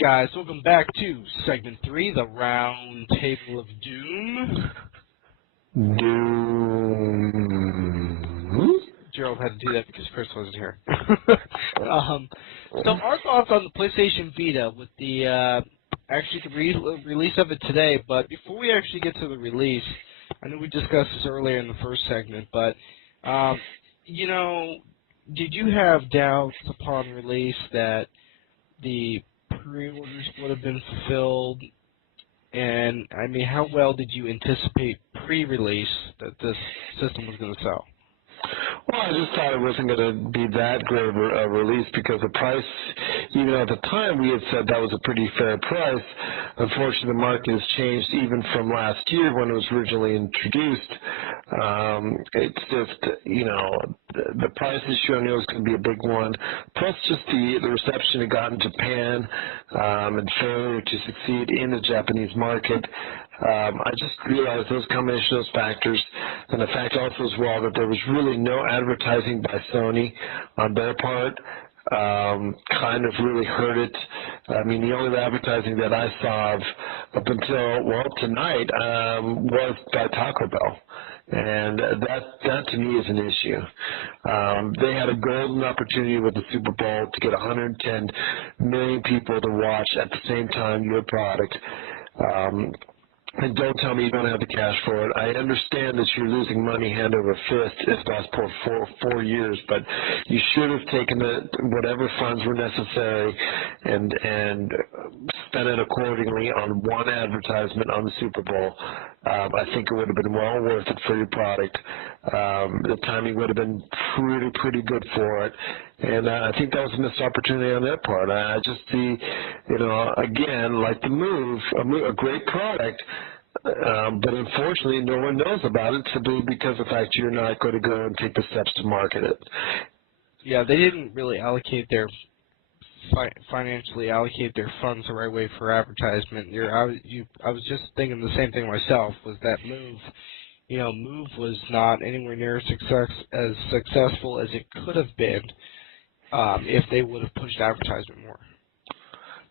guys, welcome back to segment 3, the Roundtable of Doom. Doom. Gerald had to do that because Chris wasn't here. So our thoughts on the PlayStation Vita with the actually the release of it today. But before we actually get to the release, I know we discussed this earlier in the first segment, but you know, did you have doubts upon release that the pre-orders would have been fulfilled? And, I mean, how well did you anticipate pre-release that this system was going to sell? Well, I just thought it wasn't going to be that great of a release because the price, even at the time, we had said that was a pretty fair price. Unfortunately, the market has changed even from last year when it was originally introduced. It's just, you know, the price issue I knew was going to be a big one. Plus just the reception it got in Japan and failure to succeed in the Japanese market. I just realized those combination of those factors, and the fact also as well that there was really no advertising by Sony on their part, kind of really hurt it. I mean, the only advertising that I saw up until, well, tonight was by Taco Bell. And that to me is an issue. They had a golden opportunity with the Super Bowl to get 110 million people to watch at the same time your product. And don't tell me you don't have the cash for it. I understand that you're losing money hand over fist if that's for 4 years, but you should have taken whatever funds were necessary and spent it accordingly on one advertisement on the Super Bowl. I think it would have been well worth it for your product. The timing would have been pretty good for it. And I think that was a missed opportunity on their part. I just see, you know, again, like the Move, a great product, but unfortunately no one knows about it simply because of the fact you're not going to go and take the steps to market it. Yeah, they didn't really financially allocate their funds the right way for advertisement. I was just thinking the same thing myself, was that Move. You know, Move was not anywhere near as successful as it could have been if they would have pushed advertisement more.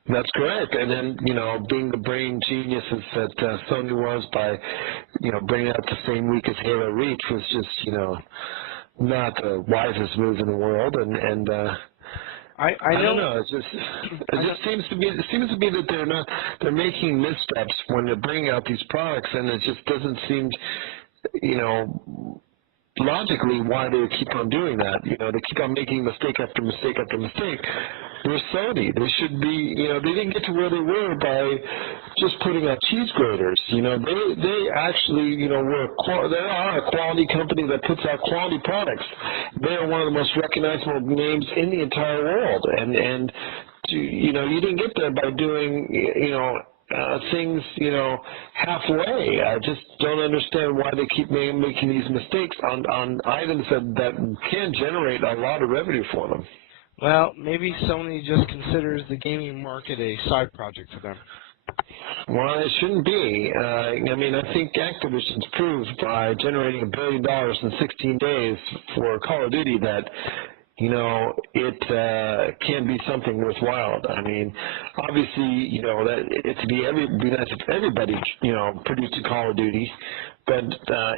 That's correct. And then, you know, being the brain geniuses that Sony was by, you know, bringing out the same week as Halo Reach was just, you know, not the wisest move in the world. And I don't know. It just seems to be that they're making missteps when they're bringing out these products, and it just doesn't seem, you know, logically why they keep on doing that. You know, they keep on making mistake after mistake after mistake. They're Sony. They should be, you know, they didn't get to where they were by just putting out cheese graters. You know, they actually, you know, they are a quality company that puts out quality products. They are one of the most recognizable names in the entire world. And you know, you didn't get there by doing, you know, things, you know, halfway. I just don't understand why they keep making these mistakes on items that can generate a lot of revenue for them. Well, maybe Sony just considers the gaming market a side project for them. Well, it shouldn't be. I mean, I think Activision's proved by generating $1 billion in 16 days for Call of Duty that, you know, it can be something worthwhile. I mean, obviously, you know, that it'd be nice if everybody, you know, produced a Call of Duty. But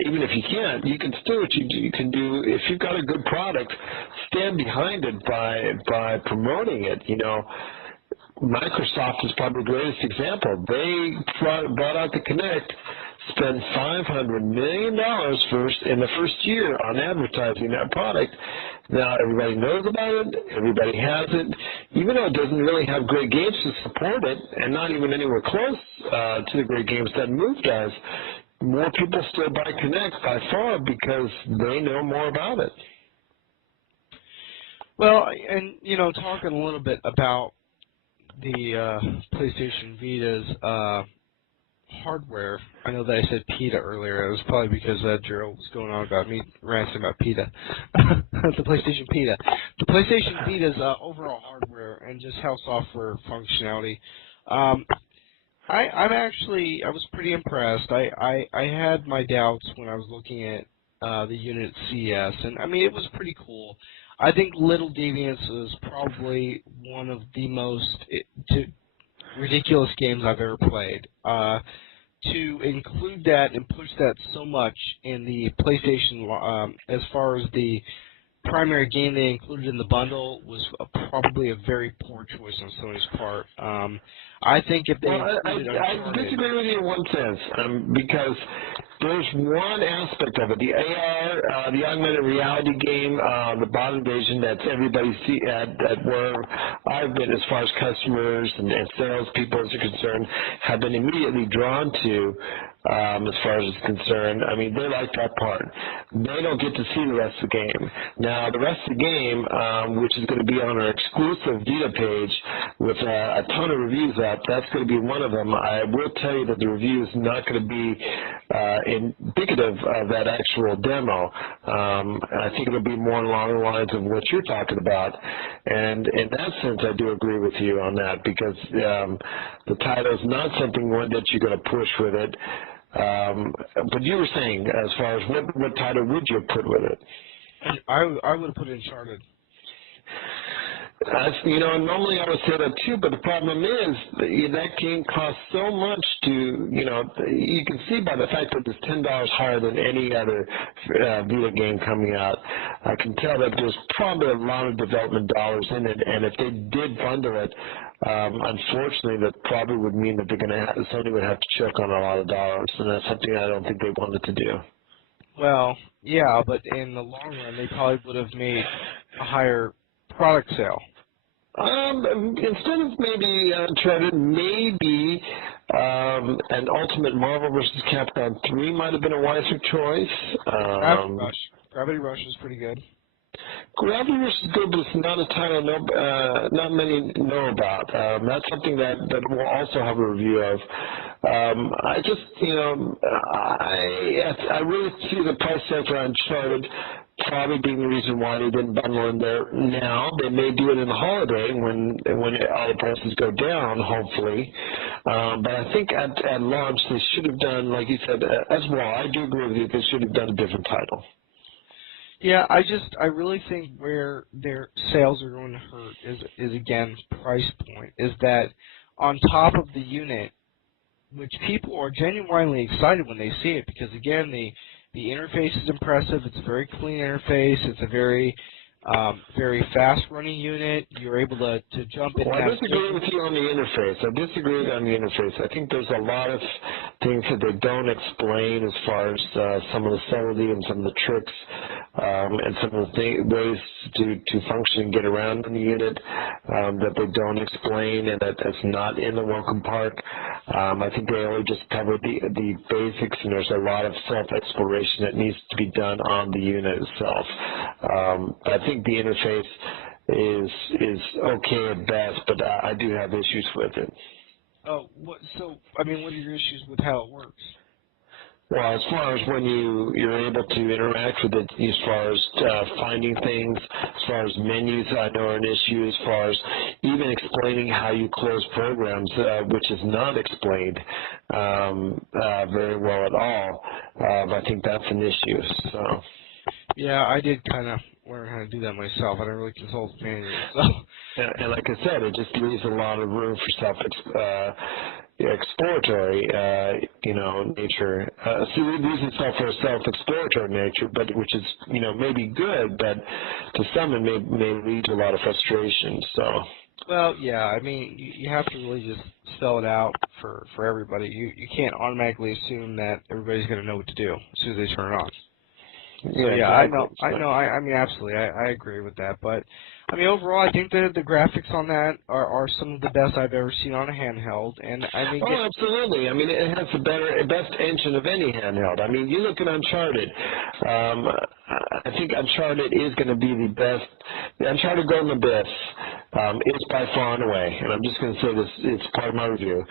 even if you can't, you can still what you can do if you've got a good product, stand behind it by promoting it. You know, Microsoft is probably the greatest example. They brought out the Kinect, spent $500 million in the first year on advertising that product. Now everybody knows about it, everybody has it, even though it doesn't really have great games to support it, and not even anywhere close to the great games that Move does. More people still buy Kinect by far because they know more about it. Well, and, you know, talking a little bit about the PlayStation Vita's hardware, I know that I said PETA earlier. It was probably because Gerald was going on about me ranting about PETA. The PlayStation PETA. The PlayStation Vita's overall hardware and just how software functionality. I was pretty impressed. I had my doubts when I was looking at the unit at CES, and I mean, it was pretty cool. I think Little Deviants was probably one of the most, ridiculous games I've ever played. To include that and push that so much in the PlayStation, as far as the primary game they included in the bundle, was probably a very poor choice on Sony's part. I think if they Well, included I Uncharted, disagree with you in one sense, because there's one aspect of it, the AR, the augmented reality game, the bot invasion that everybody see at where I've been as far as customers and salespeople are concerned have been immediately drawn to. As far as it's concerned, I mean, they like that part. They don't get to see the rest of the game. Now, the rest of the game, which is going to be on our exclusive Vita page with a ton of reviews up, that's going to be one of them. I will tell you that the review is not going to be indicative of that actual demo. I think it'll be more along the lines of what you're talking about. And in that sense, I do agree with you on that, because the title is not something that you're going to push with it. But you were saying, as far as what title would you put with it? I would have put Uncharted. Normally I would say that too, but the problem is that game costs so much to, you can see by the fact that it's $10 higher than any other Vita game coming out. I can tell that there's probably a lot of development dollars in it, and if they did bundle it, unfortunately, that probably would mean that Sony would have to choke on a lot of dollars, and that's something I don't think they wanted to do. Well, yeah, but in the long run, they probably would have made a higher product sale. Instead of maybe Uncharted, maybe an Ultimate Marvel vs. Capcom 3 might have been a wiser choice. Gravity Rush is pretty good. Gravity Rush is good, but it's not a title not many know about. That's something that we'll also have a review of. I just, I really see the price tag for Uncharted probably being the reason why they didn't bundle in there now. They may do it in the holiday when all the prices go down, hopefully. But I think at launch they should have done, like you said, as well. I do agree with you. They should have done a different title. Yeah, I really think where their sales are going to hurt is again price point. Is that on top of the unit, which people are genuinely excited when they see it, because again the interface is impressive. It's a very clean interface. It's a very very fast running unit. You're able to jump in. Well, I disagree with you on the interface. I think there's a lot of things that they don't explain as far as some of the subtlety and some of the tricks and some of the ways to function and get around in the unit that they don't explain, and that's not in the welcome park. I think they only just covered the basics, and there's a lot of self-exploration that needs to be done on the unit itself. I think the interface is okay at best, but I do have issues with it. Oh, what are your issues with how it works? Well, as far as when you're able to interact with it, as far as finding things, as far as menus, I know are an issue, as far as even explaining how you close programs, which is not explained very well at all. I think that's an issue. So. Yeah, I did kind of learn how to do that myself. I don't really consult the manual. So. And like I said, it just leaves a lot of room for exploratory, nature. So it leaves itself for a self-exploratory nature, but which is, maybe good, but to some it may lead to a lot of frustration. So. Well, yeah, I mean, you have to really just spell it out for everybody. You can't automatically assume that everybody's going to know what to do as soon as they turn it on. So, yeah, exactly. I know. I mean, absolutely, I agree with that. But I mean, overall, I think that the graphics on that are some of the best I've ever seen on a handheld. And I mean, absolutely. I mean, it has the best engine of any handheld. I mean, you look at Uncharted. I think Uncharted is going to be the best. The Uncharted Golden Abyss is by far and away, and I'm just going to say this, it's part of my review,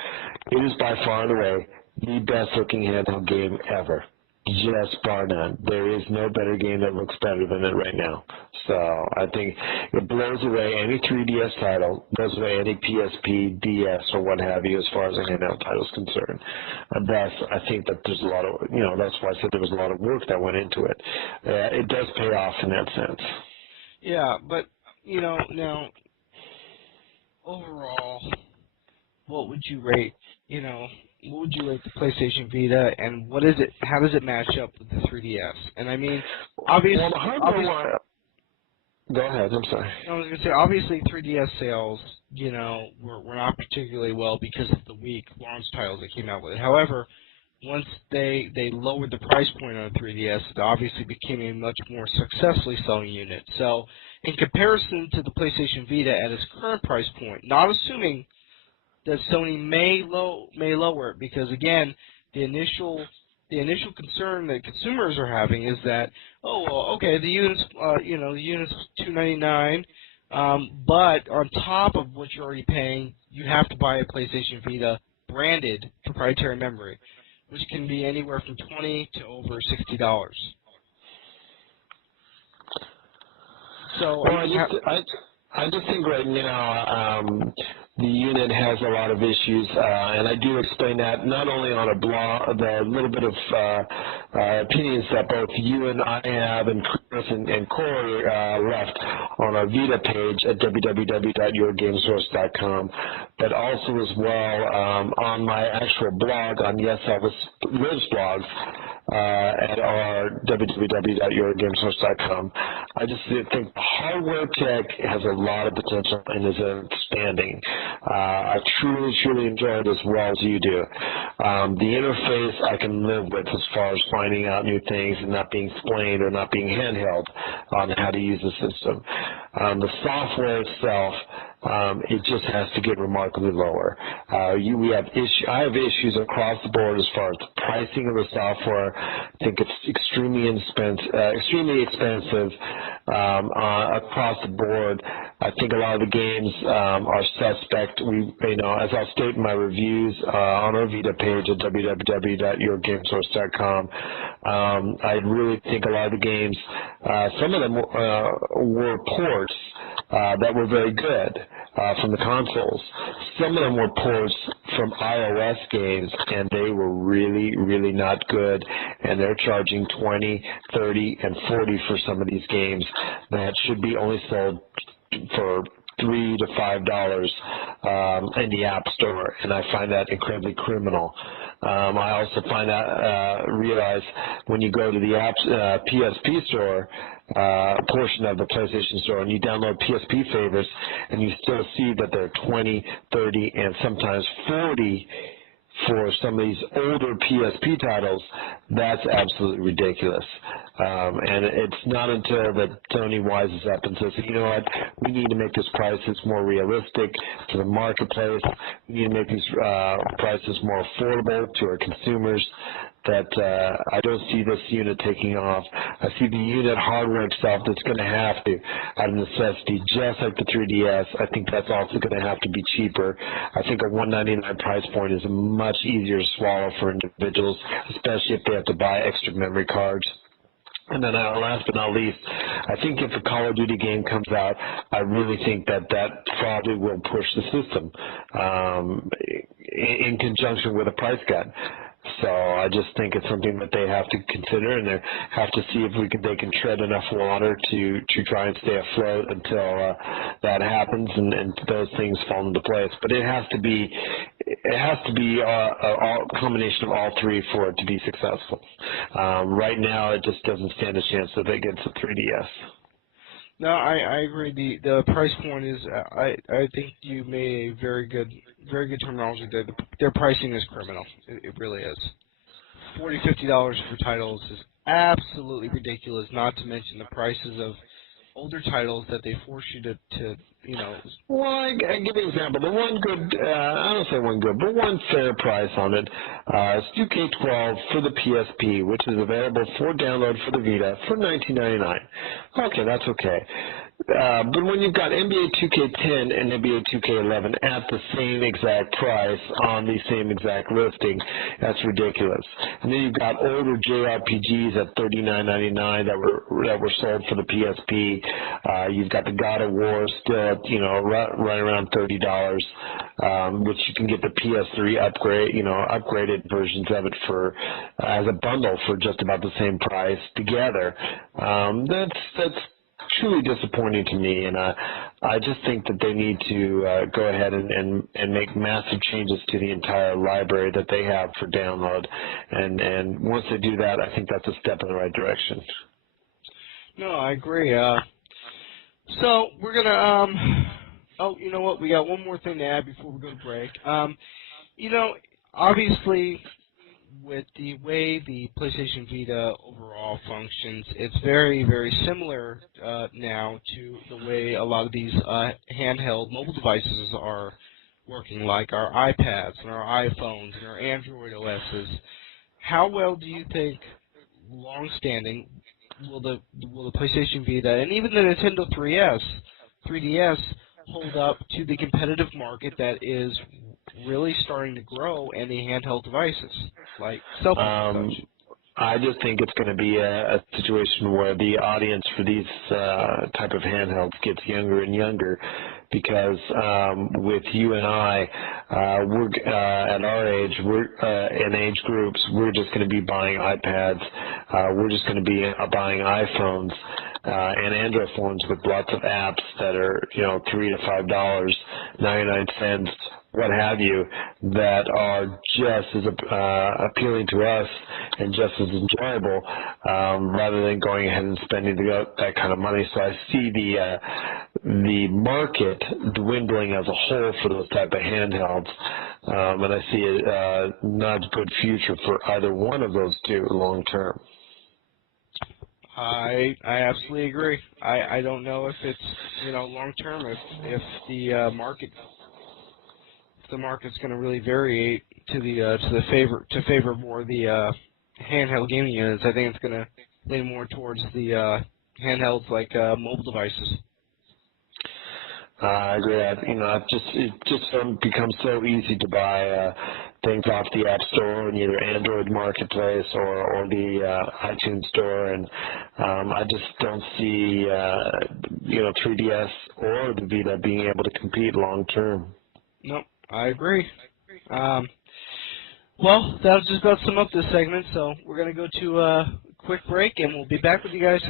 it is by far and away the best looking handheld game ever. Just bar none. There is no better game that looks better than it right now. So I think it blows away any 3DS title, blows away any PSP, DS, or what have you as far as a handheld title is concerned. And thus, I think that there's a lot of, that's why I said there was a lot of work that went into it. It does pay off in that sense. Yeah, but, now, overall, what would you rate, you know, what would you rate the PlayStation Vita, and what is it? How does it match up with the 3DS? And I mean, obviously, Well, the hardware. Go ahead. I'm sorry. I was gonna say, obviously, 3DS sales, were not particularly well because of the weak launch titles that came out with it. However, once they lowered the price point on 3DS, it obviously became a much more successfully selling unit. So, in comparison to the PlayStation Vita at its current price point, not assuming that Sony may lower it, because again, the initial concern that consumers are having is that, oh well, okay, the units the units $299, but on top of what you're already paying, you have to buy a PlayStation Vita branded proprietary memory, which can be anywhere from $20 to over $60. So Well, I just think right now the unit has a lot of issues, and I do explain that not only on a blog, the little bit of opinions that both you and I have, and Chris and Corey left on our Vita page at www.yourgamesource.com, but also as well on my actual blog on Yes Elvis Lives blog. At our www.yourgamesource.com. I just think hardware tech has a lot of potential and is expanding. I truly enjoy it as well as you do. The interface I can live with as far as finding out new things and not being explained or not being handheld on how to use the system. The software itself, it just has to get remarkably lower. I have issues across the board as far as the pricing of the software. I think it's extremely expensive across the board. I think a lot of the games are suspect. As I'll state in my reviews on our Vita page at www.yourgamesource.com, I really think a lot of the games, some of them were ports that were very good from the consoles. Some of them were ports from iOS games, and they were really not good, and they're charging $20, $30, and $40 for some of these games that should be only sold for $3 to $5 in the App Store, and I find that incredibly criminal. I also realize when you go to the PSP store portion of the PlayStation Store and you download PSP favorites, and you still see that they're 20, 30, and sometimes 40 for some of these older PSP titles. That's absolutely ridiculous. And it's not until that Sony wises up and says, you know what, we need to make this prices more realistic to the marketplace. We need to make these prices more affordable to our consumers, that I don't see this unit taking off. I see the unit hardware itself that's going to have to, out of necessity, just like the 3DS, I think that's also going to have to be cheaper. I think a $199 price point is much easier to swallow for individuals, especially if they have to buy extra memory cards. And then last but not least, I think if a Call of Duty game comes out, I really think that probably will push the system in conjunction with a price cut. So I just think it's something that they have to consider, and they have to see if they can tread enough water to try and stay afloat until that happens and those things fall into place. But it has to be a combination of all three for it to be successful. Right now, it just doesn't stand a chance that it gets a 3DS. No, I agree. The price point is, I think you made a very good terminology there. Their pricing is criminal. It really is. $40, $50 for titles is absolutely ridiculous. Not to mention the prices of older titles that they force you to Well, I give you an example. The one good, I don't say one good, but one fair price on it is 2K12 for the PSP, which is available for download for the Vita for $19.99. Okay, that's okay. But when you've got NBA 2K10 and NBA 2K11 at the same exact price on the same exact listing, that's ridiculous. And then you've got older JRPGs at $39.99 that were sold for the PSP. You've got the God of War still at right around $30, which you can get the PS3 upgraded versions of it for as a bundle for just about the same price together. That's truly disappointing to me, and I just think that they need to go ahead and make massive changes to the entire library that they have for download, and once they do that, I think that's a step in the right direction. No, I agree. So we're gonna oh, you know what? We got one more thing to add before we go to break. You know, obviously, with the way the PlayStation Vita overall functions, it's very, very similar now to the way a lot of these handheld mobile devices are working, like our iPads and our iPhones and our Android OSs. How well do you think, long-standing, will the PlayStation Vita and even the Nintendo 3DS hold up to the competitive market that is really starting to grow in the handheld devices, like cell phones and such? I just think it's going to be a situation where the audience for these type of handhelds gets younger and younger, because with you and I, we're at our age, we're in age groups, we're just going to be buying iPads, we're just going to be buying iPhones and Android phones with lots of apps that are, $3 to $5, 99 cents, what have you, that are just as appealing to us and just as enjoyable, rather than going ahead and spending that kind of money. So I see the market dwindling as a whole for those type of handhelds, and I see a not good future for either one of those two long term. I absolutely agree. I don't know if it's long term if the market's going to really vary to favor more the handheld gaming units. I think it's going to lean more towards the handhelds like mobile devices. I agree. It just becomes so easy to buy things off the App Store in either Android Marketplace or the iTunes Store, and I just don't see 3DS or the Vita being able to compete long term. Nope, I agree. Well, that'll just about sum up this segment, so we're going to go to a quick break, and we'll be back with you guys.